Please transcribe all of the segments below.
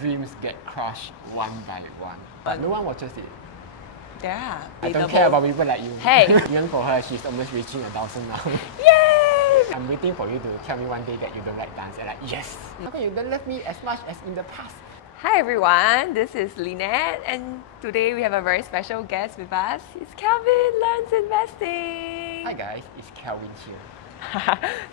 dreams get crushed one by one. But no one watches it. Yeah. I don't care about people like you. Hey! Even for her, she's almost reaching 1,000 now. Yay! I'm waiting for you to tell me one day that you don't like dance. And like, yes! How come you don't love me as much as in the past? Hi everyone, this is Lynette and today we have a very special guest with us. It's Kelvin Learns Investing. Hi guys, it's Kelvin here.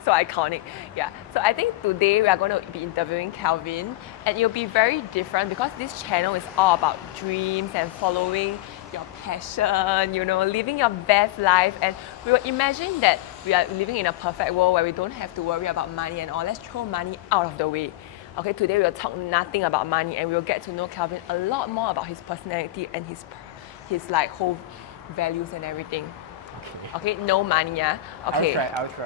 So iconic. Yeah. So I think today we are going to be interviewing Kelvin and it'll be very different because this channel is all about dreams and following your passion, you know, living your best life. And we will imagine that we are living in a perfect world where we don't have to worry about money and all. Let's throw money out of the way. Okay, today we'll talk nothing about money and we'll get to know Kelvin a lot more about his personality and his like whole values and everything. Okay, no money, yeah? Okay. I'll try.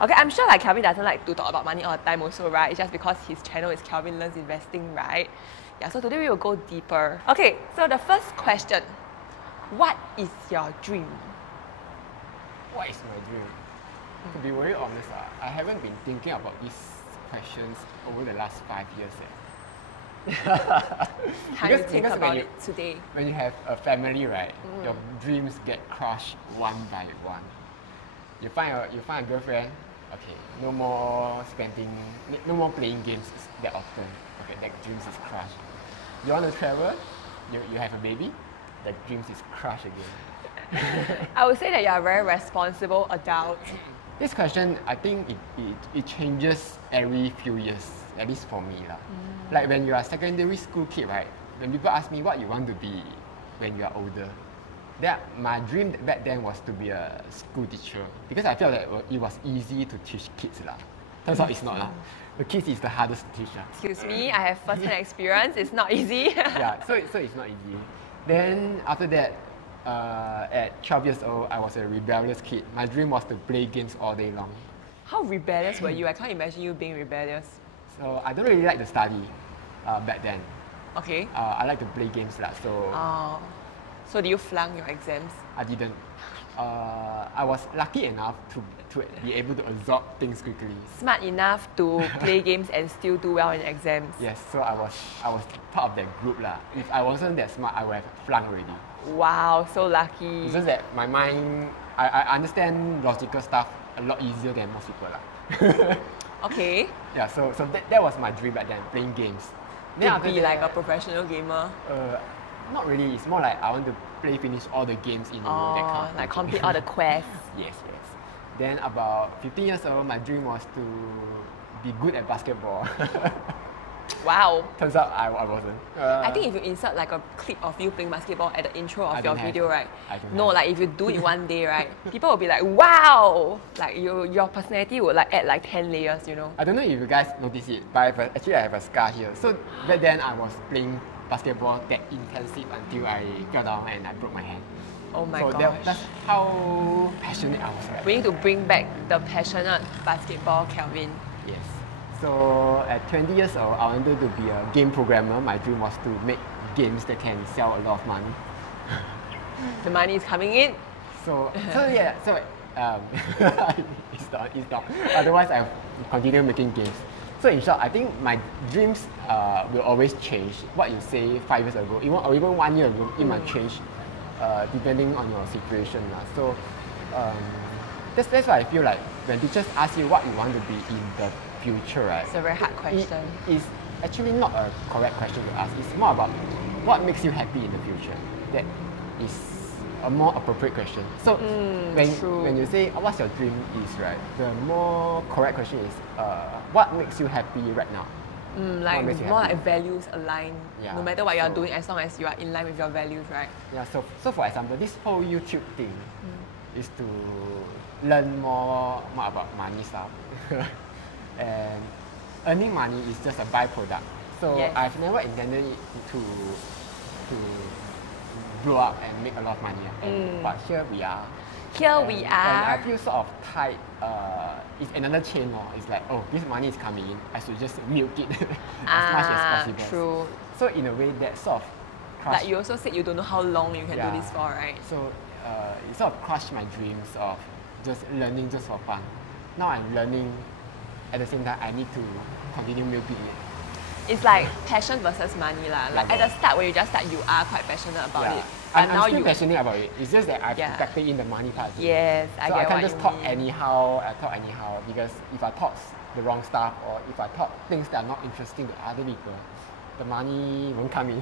Okay, I'm sure like Kelvin doesn't like to talk about money all the time also, right? It's just because his channel is Kelvin Learns Investing, right? Yeah, so today we will go deeper. Okay, so the first question. What is your dream? What is my dream? To be very honest, I haven't been thinking about these questions over the last 5 years. How do you think about it today? When you have a family, right, your dreams get crushed one by one. You find a girlfriend, okay, no more playing games that often. Okay, that dreams is crushed. You want to travel, you have a baby, that dreams is crushed again. I would say that you are a very responsible adult. This question, I think it changes every few years, at least for me. Like when you are a secondary school kid, right? When people ask me what you want to be when you are older, my dream back then was to be a school teacher because I felt that it was easy to teach kids. Turns out it's not. The kids is the hardest to teach. Excuse me, I have first-hand experience, it's not easy. Yeah, so it's not easy. Then after that, at 12 years old, I was a rebellious kid. My dream was to play games all day long. How rebellious were you? I can't imagine you being rebellious. So I don't really like to study back then. Okay. I like to play games. So did you flunk your exams? I didn't. I was lucky enough to be able to absorb things quickly. Smart enough to play games and still do well in exams. Yes, so I was part of that group. If I wasn't that smart, I would have flunked already. Wow, so lucky. It's just that my mind, I understand logical stuff a lot easier than most people. Okay. Yeah, so that was my dream back then, playing games. To be like a professional gamer? Not really, it's more like I want to finish all the games in that kind of like complete all the quests. Yes. Then about 15 years old, my dream was to be good at basketball. Wow. Turns out I wasn't. I think if you insert like a clip of you playing basketball at the intro of your video, right? Like if you do it one day, right? People will be like, wow! Like your personality would like add like 10 layers, you know? I don't know if you guys notice it, but actually I have a scar here. So back then I was playing basketball that intensive until I fell down and I broke my hand. Oh my gosh. So that's how passionate I was. Right? We need to bring back the passionate basketball Kelvin. Yes. So at 20 years old, I wanted to be a game programmer. My dream was to make games that can sell a lot of money. The money is coming in. So it's not. Otherwise, I continue making games. So in short, I think my dreams will always change. What you say 5 years ago, or even 1 year ago, it might change depending on your situation. So that's why I feel like when teachers ask you what you want to be in the future, right? It's a very hard question. It's actually not a correct question to ask. It's more about what makes you happy in the future. That is a more appropriate question. So when you say what's your dream is, right? The more correct question is what makes you happy right now? Like more like values aligned. Yeah, no matter what you are doing, as long as you are in line with your values, right? Yeah. So for example, this whole YouTube thing is to learn more about money stuff. And earning money is just a byproduct. So yes. I've never intended it to blow up and make a lot of money. But here we are. And I feel sort of tied. It's another chain. It's like, oh, this money is coming in. I should just milk it as much as possible. True. So in a way, that sort of crushed. Like you also said, you don't know how long you can do this for, right? So it sort of crushed my dreams of just learning just for fun. Now I'm learning. At the same time, I need to continue milking it. It's like passion versus money lah. Like at the start when you just start, you are quite passionate about it. I'm still passionate about it. It's just that I have to factor in the money part. Yes, I so get I can't what just you talk mean. anyhow. I talk anyhow because if I talk the wrong stuff or if I talk things that are not interesting to other people, the money won't come in.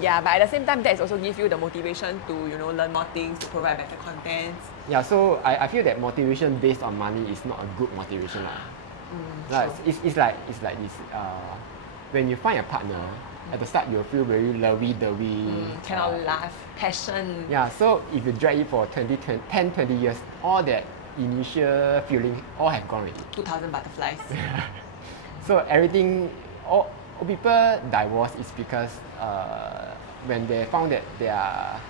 Yeah, but at the same time, that also give you the motivation to learn more things, to provide better content. Yeah, so I feel that motivation based on money is not a good motivation lah. It's like this. When you find a partner, at the start you'll feel very lovey-dovey. Cannot last. Passion. Yeah, so if you drag it for 10, 20 years, all that initial feeling all have gone already. 2,000 butterflies. So everything, all people divorce is because when they found that they are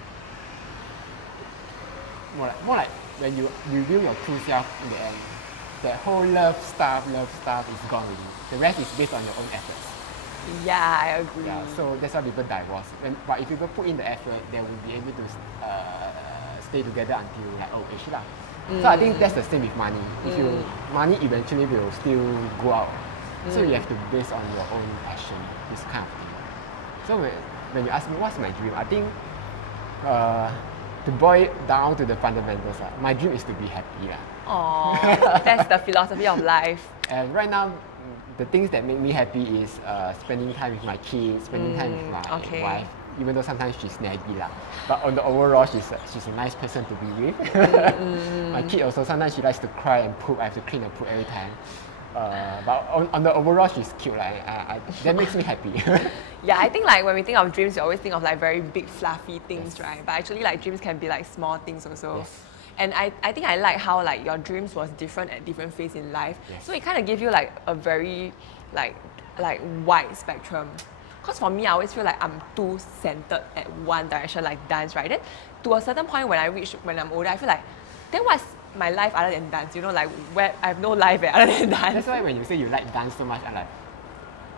more like when you reveal your true self in the end, that whole love stuff is gone already. The rest is based on your own efforts. Yeah, I agree. Yeah, so that's why people divorce. But if people put in the effort, they will be able to stay together until like old age lah. So I think that's the same with money. If money eventually will still go out. So you have to base on your own passion, this kind of thing. So when you ask me what's my dream, I think to boil it down to the fundamentals, my dream is to be happy lah. Aww, that's the philosophy of life. And right now, the things that make me happy is spending time with my kids, spending time with my wife. Even though sometimes she's naggy lah, but on the overall, she's a nice person to be with. My kid also sometimes she likes to cry and poop. I have to clean the poop every time. But on the overall, she's cute lah. That makes me happy. Yeah, I think like when we think of dreams, you always think of like very big fluffy things, right? But actually, like dreams can be like small things also. Yes. And I think I like how like your dreams was different at different phases in life. Yes. So it kind of gives you like a very like wide spectrum. Because for me, I always feel like I'm too centered at one direction, like dance, right? Then to a certain point when I'm older, I feel like, then what's my life other than dance? Like where I have no life other than dance. That's why when you say you like dance so much, I'm like,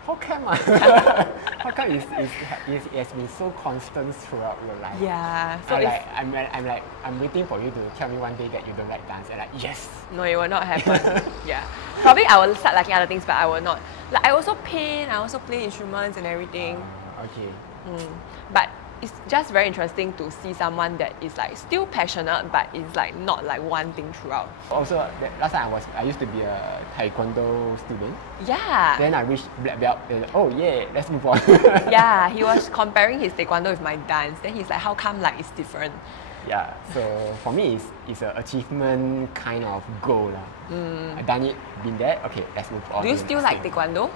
how come? How come it has been so constant throughout your life? Yeah. So I'm waiting for you to tell me one day that you don't like dance. And like, yes. No, it will not happen. Yeah. Probably I will start liking other things, but I will not. Like I also paint, I also play instruments and everything. Okay. But it's just very interesting to see someone that is like still passionate, but is like not like one thing throughout. Also, last time I used to be a taekwondo student. Yeah. Then I reached black belt. Oh yeah, let's move on. Yeah, he was comparing his taekwondo with my dance. Then he's like, how come like it's different? Yeah, so for me, it's an achievement kind of goal lah. I've done it, been there. Okay, let's move on. Do you still like taekwondo?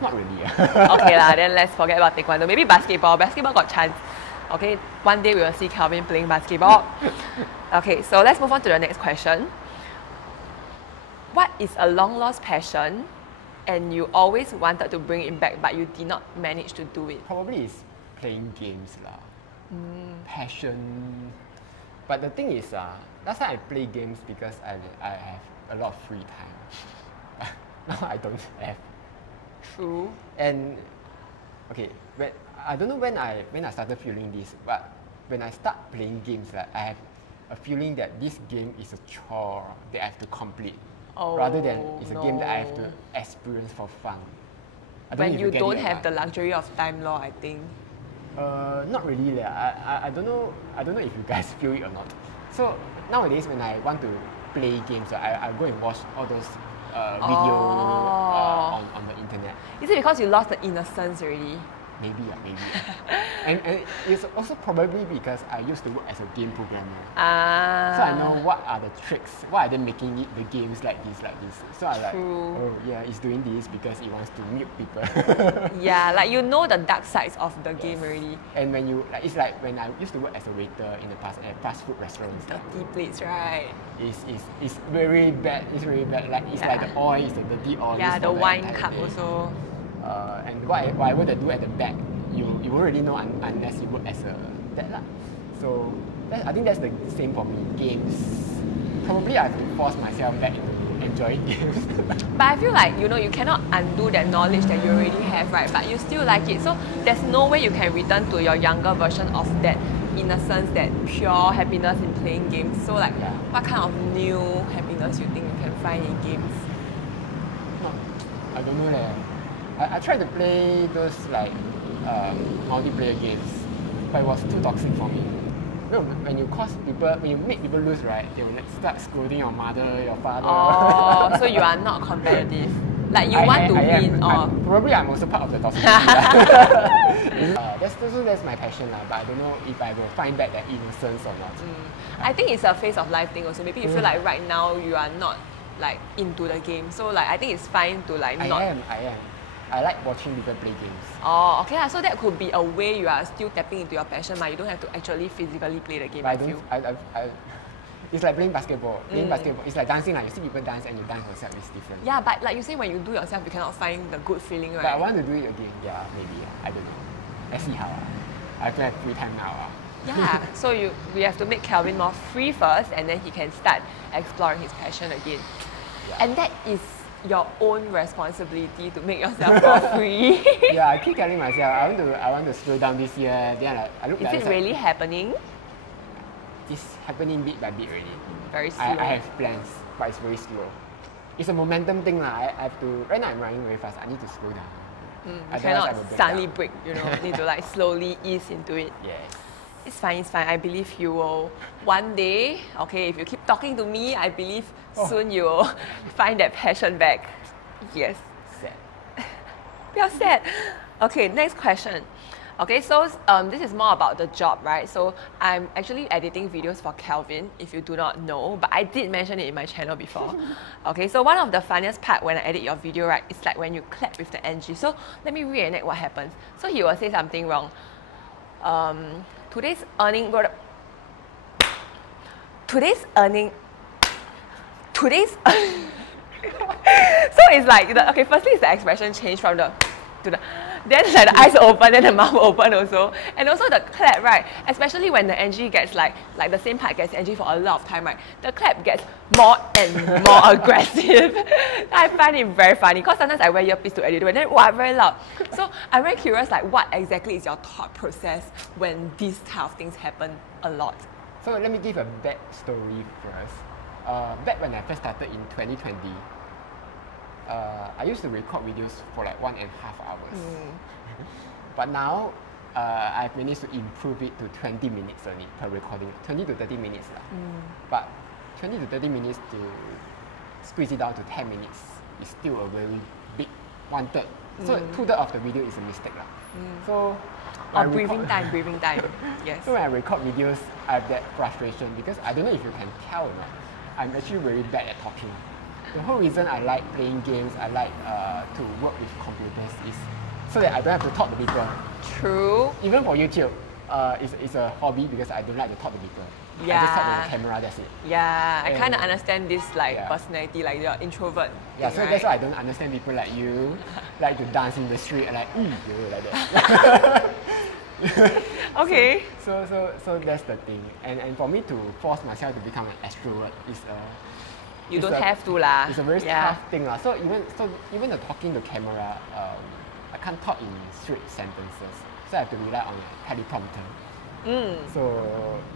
Not really. Okay lah, then let's forget about taekwondo. Maybe basketball. Basketball got chance. Okay, one day we will see Kelvin playing basketball. Okay, so let's move on to the next question. What is a long lost passion and you always wanted to bring it back but you did not manage to do it? Probably is playing games lah. Passion. But the thing is, last time I play games because I have a lot of free time. Now I don't have. True. And okay, I don't know when I started feeling this, but when I start playing games, like I have a feeling that this game is a chore that I have to complete, rather than it's a game that I have to experience for fun. When you don't have the luxury of time, I think. Not really. I don't know if you guys feel it or not. So nowadays, when I want to play games, I go and watch all those video on the internet. Is it because you lost the innocence already? Maybe. And it's also probably because I used to work as a game programmer. So I know what are the tricks, why are they making the games like this. So I like, oh yeah, it's doing this because it wants to mute people. Yeah, like you know the dark sides of the game already. And when you, it's like when I used to work as a waiter in the past at fast food restaurants. Dirty plates, right? It's very bad. It's very bad. Like it's like the oil, it's the dirty oil. Yeah, the wine cup also. And whatever they do at the back, you won't really know unless you work as that lah. So I think that's the same for me. Games, probably I have to force myself back into enjoying games. But I feel like you cannot undo that knowledge that you already have, right? But you still like it, so there's no way you can return to your younger version of that innocence, that pure happiness in playing games. So like, what kind of new happiness you think you can find in games? I don't know leh. I tried to play those like multiplayer games, but it was too toxic for me. No, when you make people lose, right? They will like start scolding your mother, your father. Oh, so you are not competitive. Like you want to win, or probably I'm also part of the toxic. That's my passion lah. But I don't know if I will find back that innocence or not. I think it's a phase of life thing also. Maybe you feel like right now you are not like into the game, so like I think it's fine to like not. I am. I like watching people play games. Oh, okay. So that could be a way you are still tapping into your passion, but you don't have to actually physically play the game. But it's like playing basketball. Playing basketball, it's like dancing. Like you see people dance and you dance yourself. It's different. Yeah, but like you say, when you do yourself, you cannot find the good feeling, right? But I want to do it again. Yeah, maybe. I don't know. Let's see how. I have free time now. Yeah. So we have to make Kelvin more free first, and then he can start exploring his passion again. Yeah. And that is your own responsibility to make yourself more free. Yeah, I keep telling myself I want to slow down this year. Then I look. Is it really happening? It's happening bit by bit already. Very slow. I have plans, but it's very slow. It's a momentum thing lah. I have to. Right now I'm running very fast. I need to slow down. You cannot suddenly break. You know, need to like slowly ease into it. Yes. It's fine. It's fine. I believe you will one day. Okay, if you keep talking to me, I believe soon you will find that passion back. Yes. Sad. You're sad. Okay, next question. Okay, so this is more about the job, right? So I'm actually editing videos for Kelvin, if you do not know, but I did mention it in my channel before. Okay, so one of the funniest part when I edit your video, right, is like when you clap with the NG. So let me reenact what happens. So he will say something wrong. Today's earning. So it's like okay. Firstly, it's the expression change from the to the. Then like the eyes open, then the mouth open also, and also the clap, right? Especially when the NG gets like the same part gets NG for a lot of time, right? The clap gets more and more aggressive. I find it very funny because sometimes I wear earpiece to edit, and then wow, very loud. So I'm very curious, like what exactly is your thought process when these type of things happen a lot? So let me give a back story first. Back when I first started in 2020. I used to record videos for like 1.5 hours. But now, I've managed to improve it to 20 minutes only per recording. 20 to 30 minutes. But 20 to 30 minutes to squeeze it down to 10 minutes is still a very big 1/3. So 2/3 of the video is a mistake. So breathing time. Yes. So when I record videos, I have that frustration because I don't know if you can tell or not. I'm actually very bad at talking. The whole reason I like playing games, I like to work with computers is so that I don't have to talk to people. True. Even for YouTube, it's a hobby because I don't like to talk to people. Yeah. I just talk to the camera, that's it. Yeah, I kind of understand this personality, like you're introvert. Yeah, so that's why I don't understand people like you, like to dance in the street and like, like that. Okay. So that's the thing. And for me to force myself to become an extrovert is you don't have to lah. It's a very tough thing lah. So even the talking to camera, I can't talk in straight sentences. So I have to rely on a teleprompter. So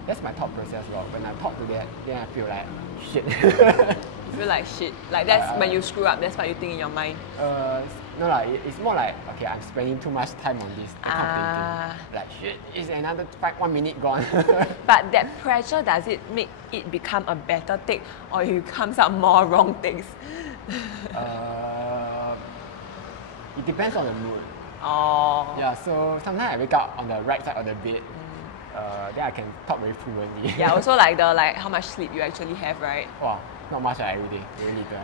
that's my thought process. Well, when I talk to that, then I feel like shit. You feel like shit. Like that's when you screw up. That's what you think in your mind. No lah. It's more like okay, I'm spending too much time on this. That kind of thinking. Like shit, it's another 1 minute gone. But that pressure, does it make it become a better take, or it comes out more wrong takes? It depends on the mood. Oh. Yeah. So sometimes I wake up on the right side of the bed. Then I can talk very fluently. Yeah. Also like how much sleep you actually have, right? Wow, not much every day. Very little.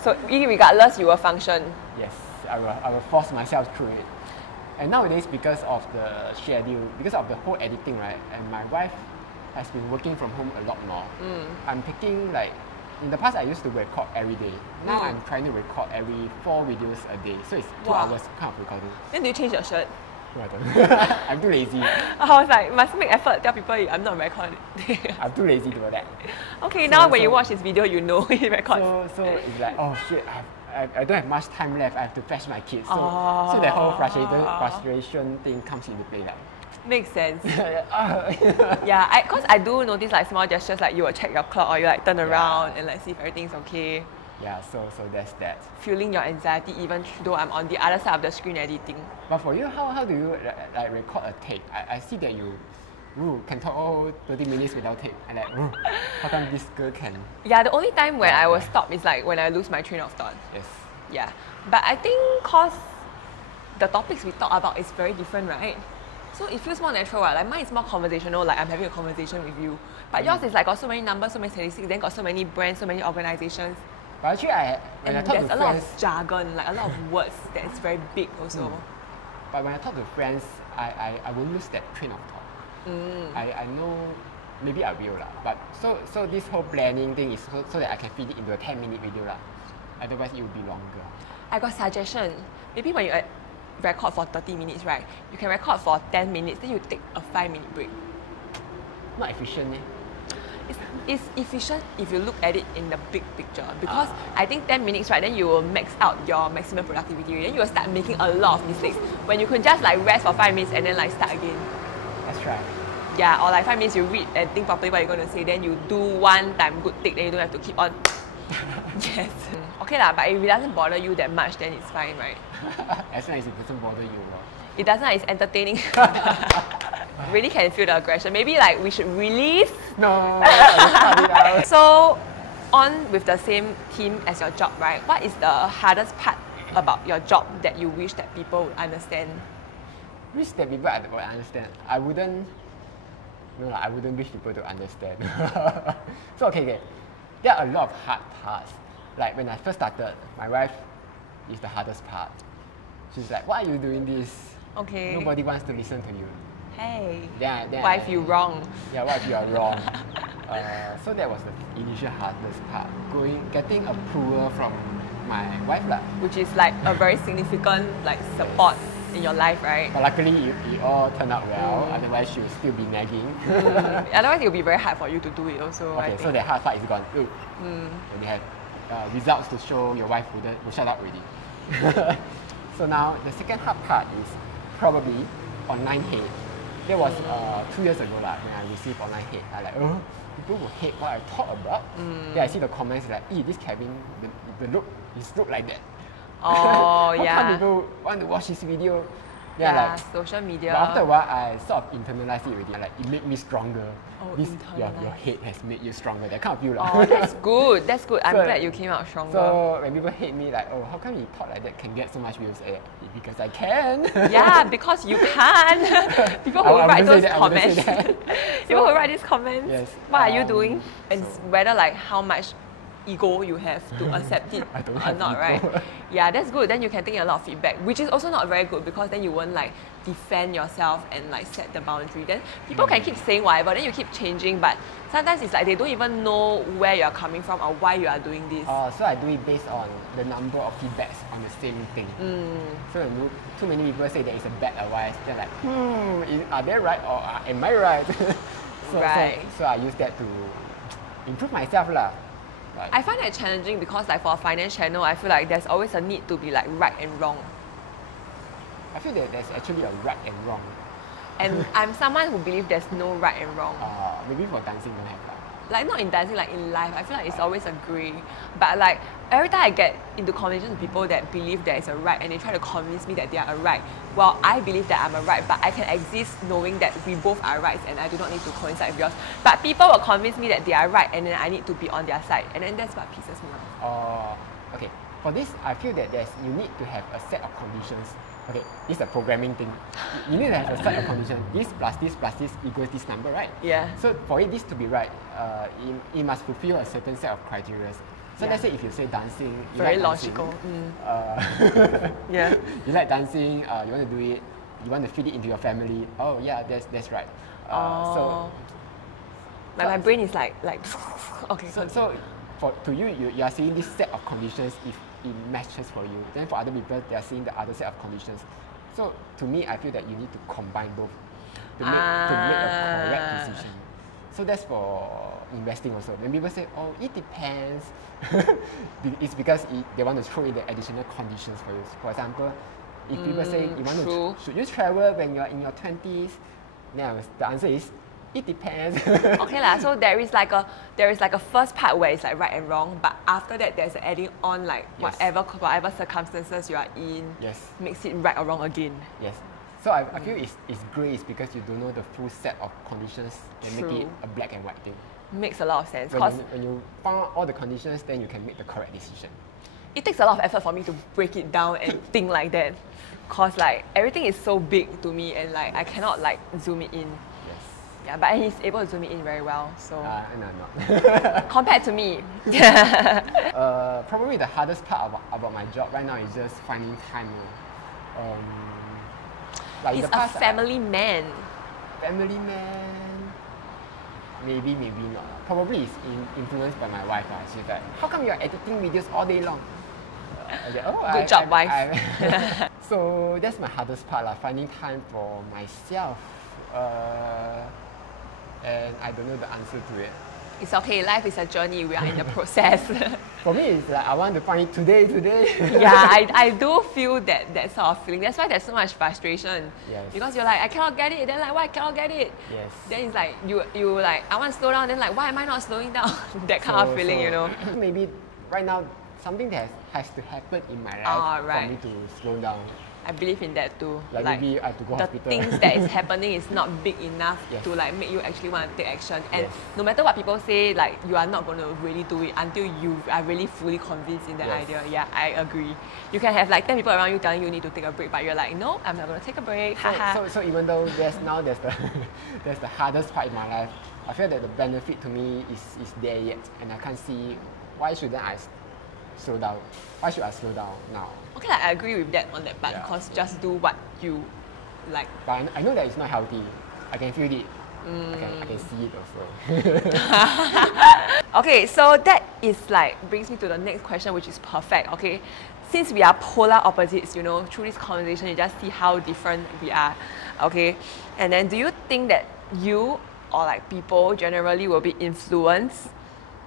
So regardless, you will function. Yes, I will force myself through it. And nowadays, because of the schedule, because of the whole editing, right, and my wife has been working from home a lot more. I'm taking like, in the past I used to record every day. Now I'm trying to record every 4 videos a day. So it's 2 hours kind of recording. Then do you change your shirt? No, I don't. I'm too lazy. I was like, must make effort, tell people I'm not recording. I'm too lazy to do that. Okay, now when you watch this video, you know he records. So it's like, oh shit, I don't have much time left. I have to fetch my kids. So that whole frustration thing comes into play. Like. Makes sense. Because I do notice like small gestures, like you will check your clock or you like turn around and like see if everything's okay. Yeah, so that's that. Feeling your anxiety even though I'm on the other side of the screen editing. But for you, how do you like record a take? I see that you can talk all 30 minutes without take. And like, how come this girl can? Yeah, the only time when I will stop is like when I lose my train of thought. Yes. Yeah, but I think cause the topics we talk about is very different, right? So it feels more natural, right? Like mine is more conversational, like I'm having a conversation with you. But yours is like got so many numbers, so many statistics, then got so many brands, so many organizations. But actually, when I talk to there's a friends, lot of jargon, like a lot of words that is very big also. But when I talk to friends, I won't lose that train of thought. I know maybe I will lah. But so this whole planning thing is so that I can fit it into a 10-minute video lah. Otherwise it will be longer. I got suggestion. Maybe when you record for 30 minutes, right? You can record for 10 minutes, then you take a 5-minute break. Not efficient eh? It's efficient if you look at it in the big picture, because I think 10 minutes, right, then you will max out your maximum productivity, then you will start making a lot of mistakes when you could just like rest for 5 minutes and then like start again. That's right. Yeah, or like 5 minutes you read and think properly what you're going to say, then you do one time good take, then you don't have to keep on. Yes. Okay lah, but if it doesn't bother you that much, then it's fine, right? As long as it doesn't bother you. It doesn't, it's entertaining. Really can feel the aggression. Maybe like we should release. No, cut it out. So, on with the same theme as your job, right? What is the hardest part about your job that you wish that people would understand? Wish that people would understand. I wouldn't wish people to understand. So okay. There are a lot of hard parts. Like when I first started, my wife is the hardest part. She's like, "Why are you doing this? Okay. Nobody wants to listen to you." Hey. Then what if you wrong? Yeah, what if you are wrong? So that was the initial hardest part. Getting approval from my wife lah. Which is like a very significant like support in your life, right? But luckily it all turned out well. Otherwise she would still be nagging. Otherwise it will be very hard for you to do it also. Okay, so the hard part is gone. When you have results to show, your wife will shut up already. So now the second hard part is probably online hate. That was 2 years ago when I received online hate. I like, people will hate what I talk about. Then I see the comments like, this Kelvin, his look like that. Oh, How come people want to watch this video? Yeah, like, social media. But after a while, I sort of internalized it already. Like, it made me stronger. Oh, your hate has made you stronger. That kind of feel. Oh, that's good. That's good. I'm glad you came out stronger. So when people hate me, like, how come you talk like that can get so much views? Because I can. Yeah, because you can. People who write those comments. People who write these comments. Yes. What are you doing? And whether like how much ego you have to accept it or not, right? Yeah, that's good. Then you can take a lot of feedback, which is also not very good because then you won't like defend yourself and like set the boundary. Then people can keep saying whatever, then you keep changing, but sometimes it's like they don't even know where you're coming from or why you are doing this. So I do it based on the number of feedbacks on the same thing. So when too many people say that it's a bad advice, they're like, are they right or am I right? So I use that to improve myself lah. I find that challenging because like for a finance channel, I feel like there's always a need to be like right and wrong. I feel that there's actually a right and wrong. And I'm someone who believes there's no right and wrong. Maybe for dancing don't have that. Like not in dancing, like in life, I feel like it's always a grey. But like every time I get into conversations with people that believe there is a right and they try to convince me that they are a right, well, I believe that I'm a right, but I can exist knowing that we both are rights and I do not need to coincide with yours. But people will convince me that they are right and then I need to be on their side, and then that's what pisses me off. Okay. For this, I feel that you need to have a set of conditions. Okay, this is a programming thing. You need to have a set of conditions. This plus this equals this number, right? Yeah. So for this to be right, it must fulfill a certain set of criteria. So let's say if you say dancing, you very like dancing, logical. Yeah. You like dancing, you want to do it, you want to fit it into your family. Oh yeah, that's right. So my brain is like okay. So to you are seeing this set of conditions if it matches for you. Then for other people, they are seeing the other set of conditions. So to me, I feel that you need to combine both to make a correct decision. So that's for investing also. When people say, it depends, it's because they want to throw in the additional conditions for you. For example, if people say should you travel when you're in your 20s? Now the answer is, It depends. Okay lah, so there is like a first part where it's like right and wrong, but after that there's adding on like Yes. whatever circumstances you are in, Yes. makes it right or wrong again. Yes. So I feel it's grey is because you don't know the full set of conditions that make it True. a black and white thing. Makes a lot of sense When because you found out all the conditions, then you can make the correct decision. it takes a lot of effort for me to break it down and think like that. Cause like everything is so big to me and like I cannot like zoom it in. Yes. Yeah, but he's able to zoom it in very well. So No, I'm not. compared to me, Probably the hardest part about my job right now is just finding time. Like in he's the a past, family man. family man. Maybe not. Probably it's influenced by my wife. She's like, how come you're editing videos all day long? I said, oh, Good job, wife. So that's my hardest part, finding time for myself. And I don't know the answer to it. It's okay. Life is a journey. We are in the process. For me, it's like I want to find it today. Yeah, I do feel that sort of feeling. That's why there's so much frustration. Yes. Because you're like, I cannot get it. Then like, why I cannot get it? Yes. Then it's like you like, I want to slow down. Then like, why am I not slowing down? That kind of feeling, you know. Maybe right now something that has to happen in my life right. for me to slow down. I believe in that too. Like maybe I have to go the hospital. things that is happening is not big enough Yes. to like make you actually want to take action. And Yes. no matter what people say, like you are not going to really do it until you are really fully convinced in that Yes. idea. Yeah, I agree. You can have like 10 people around you telling you need to take a break, but you're like, no, I'm not going to take a break. So even though there's the hardest part in my life, I feel that the benefit to me is there yet, and I can't see why shouldn't I slow down? Why should I slow down now? Okay, like, I agree with that on that part Yeah. because just do what you like. But I know that it's not healthy. I can feel it. I can see it also. Okay, so that is like brings me to the next question, which is perfect. Okay, since we are polar opposites, you know, through this conversation, you just see how different we are. Okay, and then do you think that you or like people generally will be influenced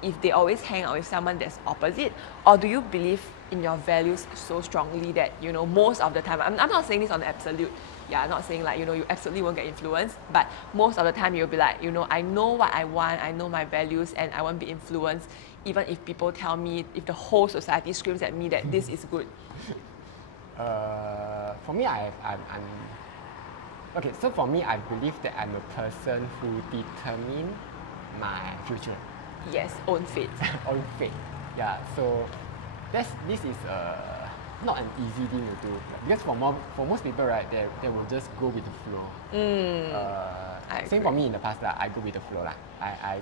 if they always hang out with someone that's opposite, or do you believe in your values so strongly that, you know, most of the time, I'm not saying this on absolute, yeah, I'm not saying like, you know, you absolutely won't get influenced, but most of the time you'll be like, you know, I know what I want, I know my values, and I won't be influenced even if people tell me, if the whole society screams at me that this is good. For me, I'm okay. So for me, I believe that I'm a person who determine my future. Yes, own fate. Own fate. Yeah. So this is not an easy thing to do because for most people, right, they will just go with the flow. Same for me in the past, I go with the flow. I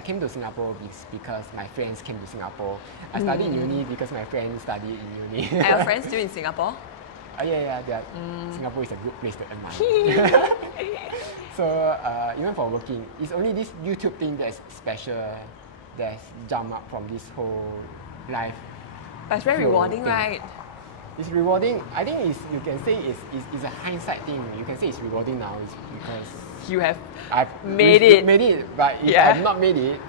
came to Singapore because my friends came to Singapore. I studied in uni because my friends studied in uni. Are your friends still in Singapore? Yeah. Singapore is a good place to earn money. So even for working, it's only this YouTube thing that's special, that's jump up from this whole life. But it's very rewarding, right? It's rewarding. I think you can say it's a hindsight thing. You can say it's rewarding now. It's because You have I've made it. Made it, but if Yeah. I've not made it,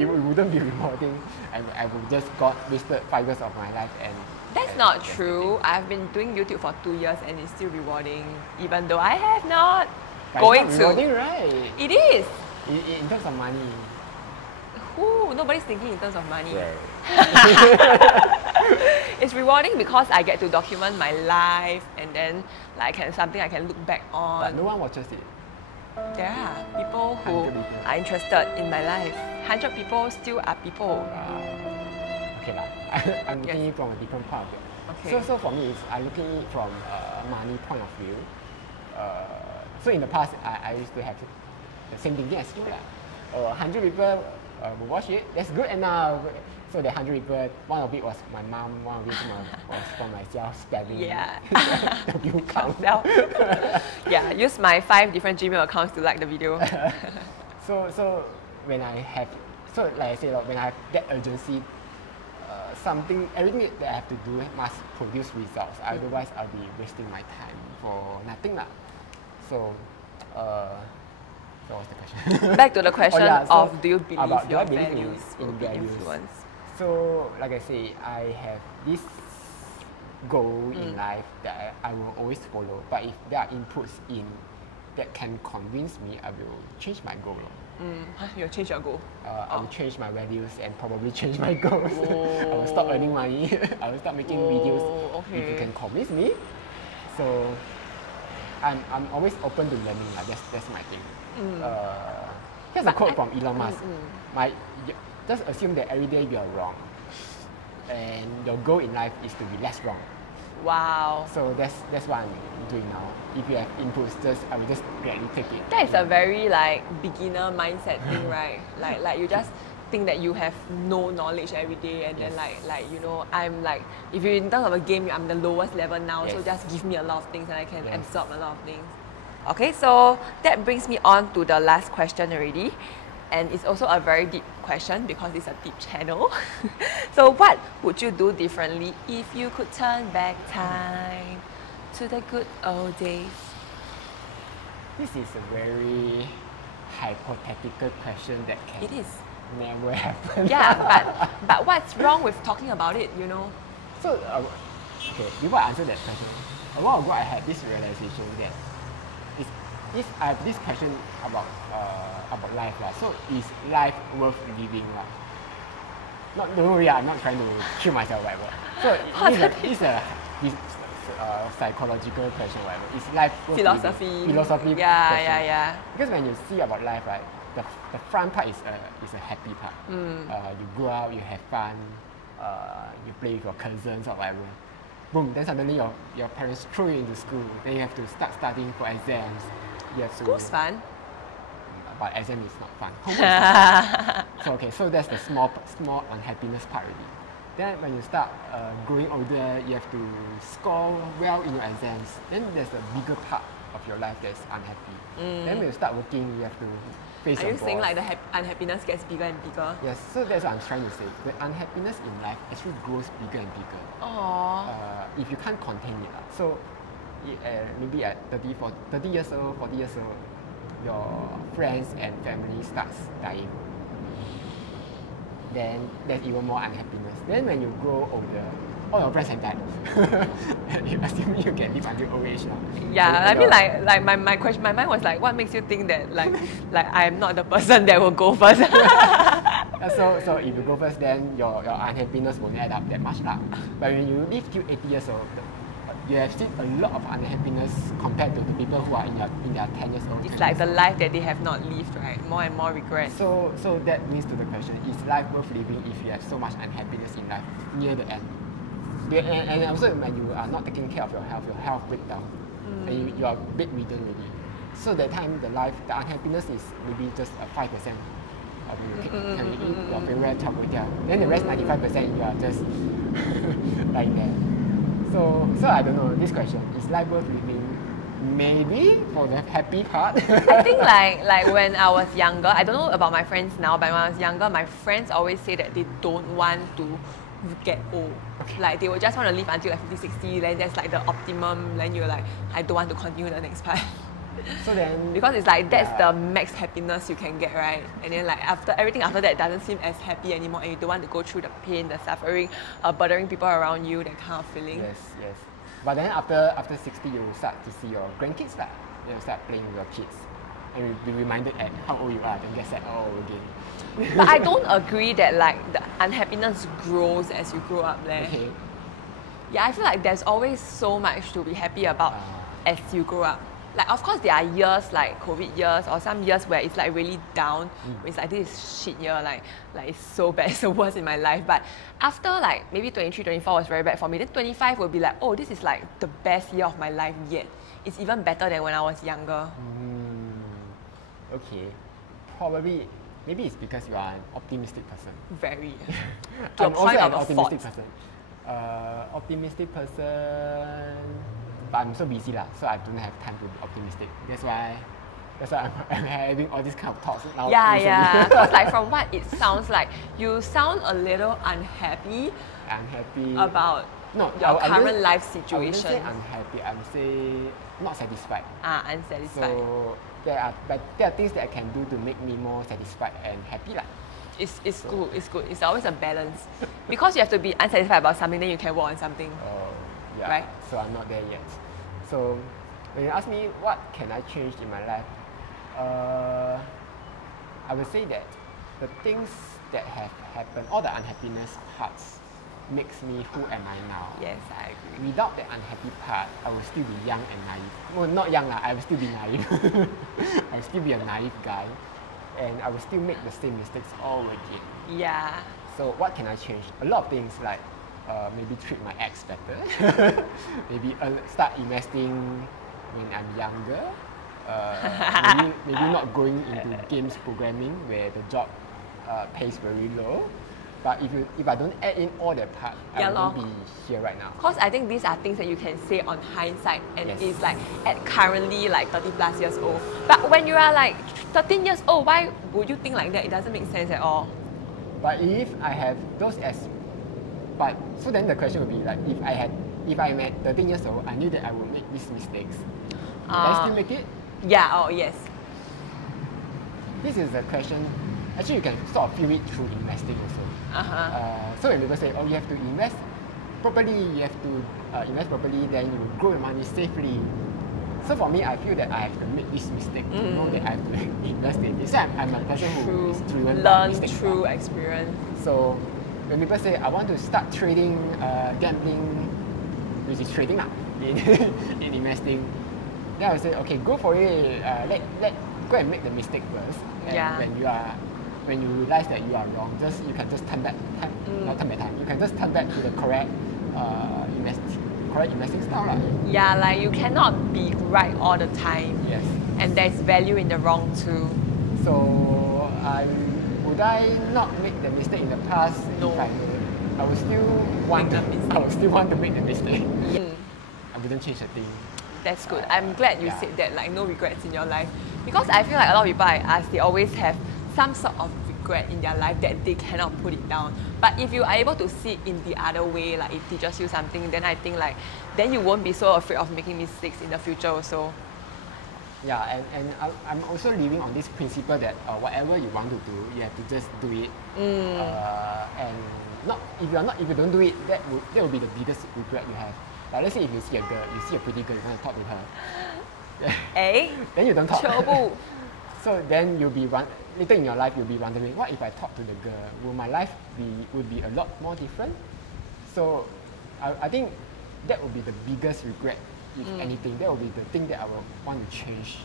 it wouldn't be rewarding. I would just wasted 5 years of my life and. That's not true. I've been doing YouTube for 2 years and it's still rewarding, even though I have not. But Going it's to. not rewarding, right? It is. In terms of money. Ooh, nobody's thinking in terms of money. Right. It's rewarding because I get to document my life and then like something I can look back on. But no one watches it. There are people who 100 people. are interested in my life. 100 people still are people. Okay lah. I'm looking from a different part of it. Okay. So for me, I'm looking from a money point of view. So in the past, I used to have the same thinking as you lah. 100 people will watch it. That's good enough. So the 100 people, one of it was my mom, one of it was for myself spamming. Yeah. The view count. Yeah, use my 5 different Gmail accounts to like the video. So when I have, so like I said, when I have that urgency, everything that I have to do must produce results. Otherwise, I'll be wasting my time for nothing lah. So what's the question? Back to the question so of do you believe about, your do I believe values will be values? influenced? So like I say, I have this goal in life that I will always follow. But if there are inputs in that can convince me, I will change my goal. You'll change your goal. I will change my values and probably change my goals. I will stop earning money. I will start making videos if you can convince me. So I'm always open to learning. That's my thing. Here's a quote from Elon Musk. Just assume that every day you are wrong, and your goal in life is to be less wrong. Wow. So that's what I'm doing now. If you have inputs, I will just gladly take it. That is a very like beginner mindset thing, right? Like you just think that you have no knowledge every day, and then like you know, I'm like, if you in terms of a game, I'm the lowest level now, so just give me a lot of things and I can absorb a lot of things. Okay, so that brings me on to the last question already. And it's also a very deep question because it's a deep channel. So what would you do differently if you could turn back time to the good old days? This is a very hypothetical question that can never happen. Yeah, but what's wrong with talking about it, you know? So, okay, before I answer that question, a while ago I had this realization that I have this question about life. So is life worth living? Don't worry, I'm not trying to shoot myself, whatever. So it's a psychological question, whatever. Is life worth living? Philosophy. Yeah. Because when you see about life, right, the front part is a happy part. You go out, you have fun, you play with your cousins or whatever. Boom, then suddenly your parents throw you into school. Then you have to start studying for exams. School's fun. But exam is not fun. Homework is fun. So that's the small unhappiness part already. Then when you start growing older, you have to score well in your exams. Then there's a bigger part of your life that's unhappy. Then when you start working, you have to face your boss. Are you saying like the unhappiness gets bigger and bigger? Yes, so that's what I'm trying to say. The unhappiness in life actually grows bigger and bigger. If you can't contain it. So maybe at 30 years old, 40 years old, your friends and family starts dying. Then there's even more unhappiness. Then when you grow older, all your friends have died. Assuming you can live until old age now. Yeah, I mean like my mind was like, what makes you think that like I'm not the person that will go first? So if you go first, then your unhappiness won't add up that much lah. But when you live till 80 years old, you have seen a lot of unhappiness compared to the people who are in their 10 years old. It's like the life that they have not lived, right? More and more regret. So that leads to the question, is life worth living if you have so much unhappiness in life near the end? And also when you are not taking care of your health breaks down. And you are bedridden already. So that time the unhappiness is maybe just 5% of you can eat your favorite char kway teow. Then the rest 95% you are just like that. So I don't know, this question, is life worth living? Maybe for the happy part. I think like when I was younger, I don't know about my friends now, but when I was younger, my friends always say that they don't want to get old. Like they will just want to live until like 50, 60, then that's like the optimum, then you're like, I don't want to continue the next part. So then, because it's like that's the max happiness you can get, right? And then like everything after that doesn't seem as happy anymore, and you don't want to go through the pain, the suffering, bothering people around you, that kind of feeling. Yes. But then after 60, you start to see your grandkids lah. You start playing with your kids, and you'll be reminded at how old you are, then get sad all over again. But I don't agree that like the unhappiness grows as you grow up there. Okay. Yeah, I feel like there's always so much to be happy about as you grow up. Like, of course, there are years like COVID years or some years where it's like really down. Where it's like, this is shit year, like it's so bad, it's the worst in my life. But after like maybe 23, 24 was very bad for me. Then 25 will be like, oh, this is like the best year of my life yet. It's even better than when I was younger. Okay. Probably, maybe it's because you are an optimistic person. Very. I'm also an optimistic person. Optimistic person, but I'm so busy lah, so I don't have time to be optimistic. That's why I'm having all these kind of thoughts now. Yeah. Because like from what it sounds like, you sound a little unhappy. About your current life situation. I wouldn't say unhappy. I would say not satisfied. Unsatisfied. So there are things that I can do to make me more satisfied and happy lah. It's good. It's always a balance. Because you have to be unsatisfied about something, then you can work on something. Yeah. Right? So I'm not there yet. So when you ask me what can I change in my life, I would say that the things that have happened, all the unhappiness parts, makes me who am I now. Yes, I agree. Without the unhappy part, I will still be young and naive. Well, not young, I will still be naive. I will still be a naive guy, and I will still make the same mistakes all again. Yeah. So what can I change? A lot of things like maybe treat my ex better, maybe start investing when I'm younger, maybe not going into games programming where the job pays very low. But if I don't add in all that part, I won't be here right now. Because I think these are things that you can say on hindsight, and Yes. it's like at currently like 30 plus years old. But when you are like 13 years old, why would you think like that? It doesn't make sense at all. But if I have those so then the question would be like, if I'm at 13 years old, I knew that I would make these mistakes. Can I still make it? Yeah, oh yes. This is a question, actually you can sort of feel it through investing also. So when people say, oh, you have to invest properly, then you will grow your money safely. So for me, I feel that I have to make this mistake to know that I have to invest in this. I'm a person who is driven by mistakes. Learn through experience. So when people say, I want to start trading, gambling, which is trading in investing, then I would say, okay, go for it. Go and make the mistake first. And when you realize that you are wrong, you can just turn back time. Not turn back time. You can just turn back to the correct investing style. Yeah, like you cannot be right all the time. Yes. And there's value in the wrong too. So would I not make the mistake in the past? No. If I would still want to make the mistake. I wouldn't change a thing. That's good. I'm glad you said that, like no regrets in your life. Because I feel like a lot of people I ask, they always have some sort of regret in their life that they cannot put it down. But if you are able to see it in the other way, like it teaches you something, then I think like, then you won't be so afraid of making mistakes in the future also. Yeah, and I'm also living on this principle that whatever you want to do, you have to just do it. And if you don't do it, that will be the biggest regret you have. Like let's say if you see a pretty girl, you want to talk to her. Then you don't talk. So then later in your life you'll be wondering, what if I talk to the girl? Will my life would be a lot more different? So I think that would be the biggest regret, if anything. That would be the thing that I would want to change.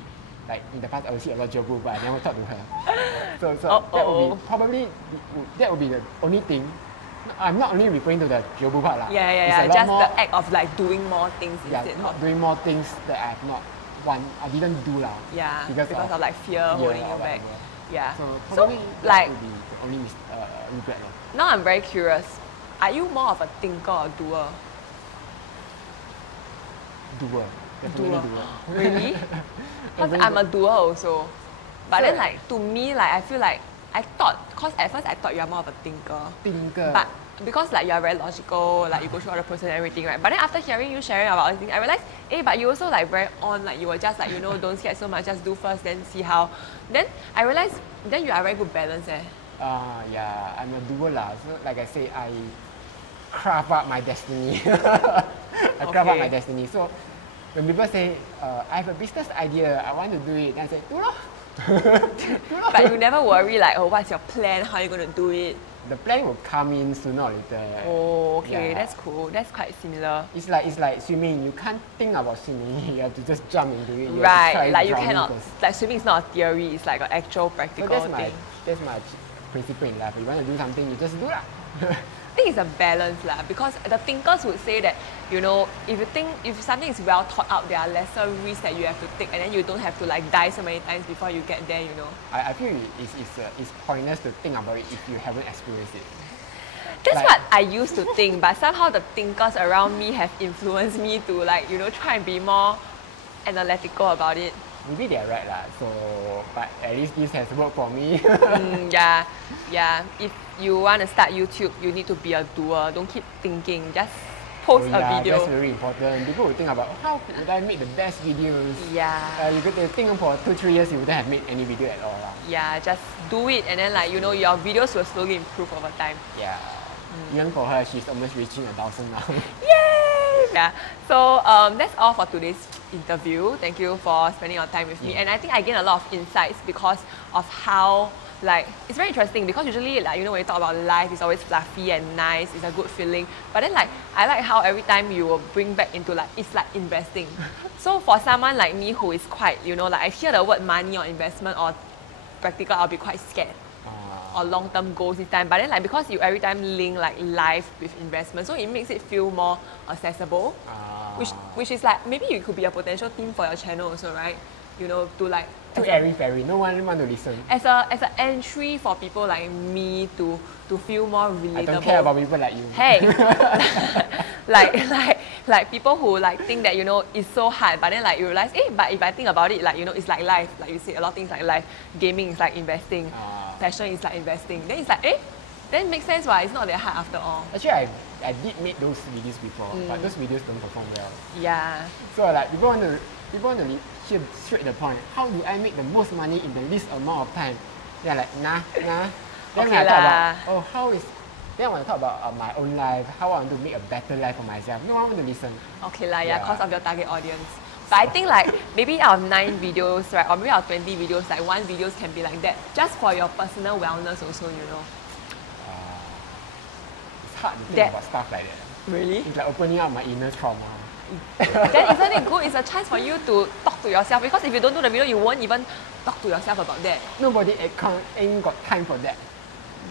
Like in the past, I would see a lot of Jobu, but I never talk to her. So that would be probably the only thing. I'm not only referring to the Jobu part. Yeah. Just the act of like doing more things instead of doing more things that I didn't do because of like fear holding you back. Yeah. So probably that would be the only regret. Now I'm very curious. Are you more of a thinker or doer? Doer. Definitely doer. Really? Because I'm a doer also. But then like to me, like I feel like because at first I thought you are more of a thinker. But because like you are very logical, like you go through all the process and everything, right? But then after hearing you sharing about all these things, I realized, but you also like very like you were just like, don't scared so much, just do first, then see how. Then I realized, then you are very good balance. Yeah, I'm a doer So like I say, I craft out my destiny. I craft out my destiny. So when people say, I have a business idea, I want to do it, then I say, do lor. But you never worry like, what's your plan? How are you going to do it? The plan will come in sooner or later. Oh, okay, that's cool. That's quite similar. It's like swimming. You can't think about swimming. You have to just jump into it. Right, like you cannot. Like swimming is not a theory. It's like an actual practical thing. That's my principle in life. If you want to do something, you just do it. I think it's a balance because the thinkers would say that if something is well thought out, there are lesser risks that you have to take, and then you don't have to like die so many times before you get there. I feel it's pointless to think about it if you haven't experienced it. That's what I used to think, but somehow the thinkers around me have influenced me to try and be more analytical about it. Maybe they're right So, but at least this has worked for me. Yeah. If you want to start YouTube, you need to be a doer. Don't keep thinking. Just post a video. That's very important. People will think about how would I make the best videos. Yeah. You could think for 2-3 years, you wouldn't have made any video at all. Yeah, just do it, and then your videos will slowly improve over time. Yeah. Even for her, she's almost reaching 1,000 now. Yay! Yeah. So that's all for today's interview. Thank you for spending your time with me. And I think I gained a lot of insights because of how, like, it's very interesting because usually, like, you know, when you talk about life, it's always fluffy and nice, it's a good feeling. But then, like, I like how every time you will bring back into, like, it's like investing. So for someone like me who is quite, you know, like, I hear the word money or investment or practical, I'll be quite scared. Or long-term goals this time, but then like because you every time link like life with investment, so it makes it feel more accessible, which is like maybe you could be a potential theme for your channel also, right? You know, to like too airy-fairy, no one want to listen. As an entry for people like me to feel more relatable. I don't care about people like you. Hey, like people who like think that, you know, it's so hard, but then like you realize, but if I think about it, like, you know, it's like life, like you say, a lot of things like life. Gaming is like investing, passion is like investing. Then it's like, then it makes sense why it's not that hard after all. Actually, I did make those videos before, but those videos don't perform well. Yeah. So like people want to hear straight the point. How do I make the most money in the least amount of time? They're like, nah. Then Okay when I talk about, then when I talk about my own life, how I want to make a better life for myself, no one want to listen. Okay lah, yeah, cause of your target audience. But I think like maybe out of 9 videos, right, or maybe out of 20 videos, like 1 videos can be like that, just for your personal wellness also, you know. It's hard to think about stuff like that. Really? It's like opening up my inner trauma. Then isn't it good? It's a chance for you to talk to yourself, because if you don't do the video, you won't even talk to yourself about that. Nobody ain't got time for that.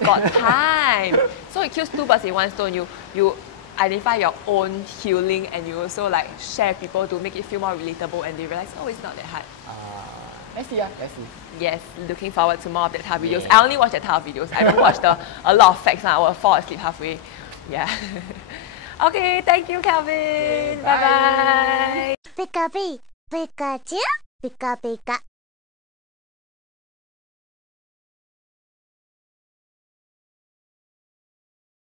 Got time. So it kills 2 birds in 1 stone. You identify your own healing, and you also like share people to make it feel more relatable, and they realize, oh, it's not that hard. Let's see. Yes, looking forward to more of that type of videos. I only watch that type of videos. I don't watch a lot of facts. I will fall asleep halfway. Yeah. Okay, thank you, Kelvin. Bye bye. Pika Pikachu, Pika Pika.